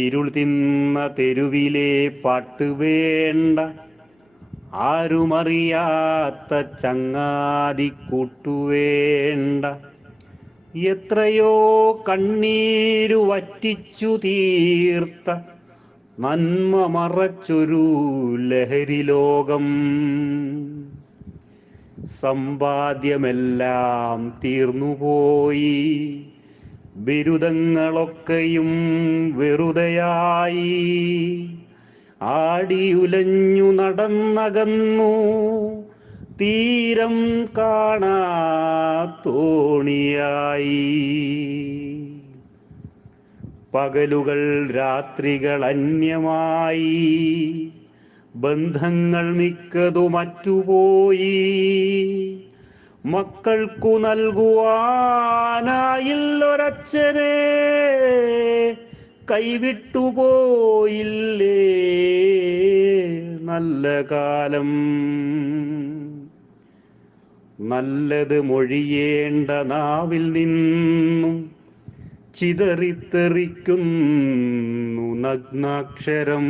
ഇരുൾ തിന്ന തെരുവിലെ പാട്ട് വേണ്ട, ആരുമറിയാത്ത ചങ്ങാതിക്കൂട്ടുവേണ്ട. എത്രയോ കണ്ണീരു വറ്റിച്ചു തീർത്ത നന്മ മറച്ചൊരു ലഹരി ലോകം. സമ്പാദ്യമെല്ലാം തീർന്നുപോയി, ബിരുദങ്ങളൊക്കെയും വെറുതെയായി. ആടിയുലഞ്ഞു നടന്നകന്നു, തീരം കാണാത്തോണിയായി. പകലുകൾ രാത്രികൾ അന്യമായി, ബന്ധങ്ങൾ മിക്കതു മറ്റുപോയി. മക്കൾക്കു നൽകുവാനായില്ലൊരച്ഛനെ, കൈവിട്ടുപോയില്ലേ നല്ല കാലം. നല്ലത് മൊഴിയേണ്ട നാവിൽ നിന്നും ചിതറിത്തെറിക്കുന്നു നഗ്നാക്ഷരം.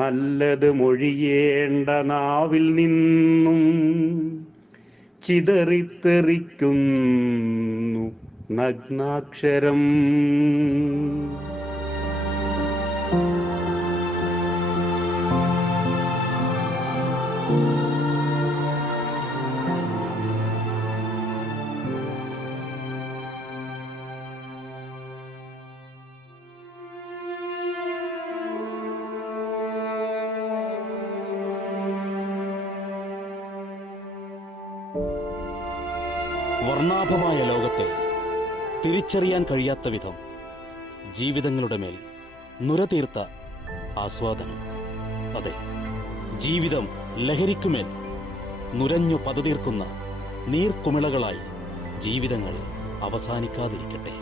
നല്ലത് മൊഴിയേണ്ട നാവിൽ നിന്നും ചിതറിത്തെറിക്കുന്നു നഗ്നാക്ഷരം. വർണ്ണാഭമായ ലോകത്തെ തിരിച്ചറിയാൻ കഴിയാത്ത വിധം ജീവിതങ്ങളുടെ മേൽ നുരതീർത്ത ആസ്വാദനം. അതെ, ജീവിതം ലഹരിക്കുമേൽ നുരഞ്ഞു പതതീർക്കുന്ന നീർക്കുമിളകളായി ജീവിതങ്ങൾ അവസാനിക്കാതിരിക്കട്ടെ.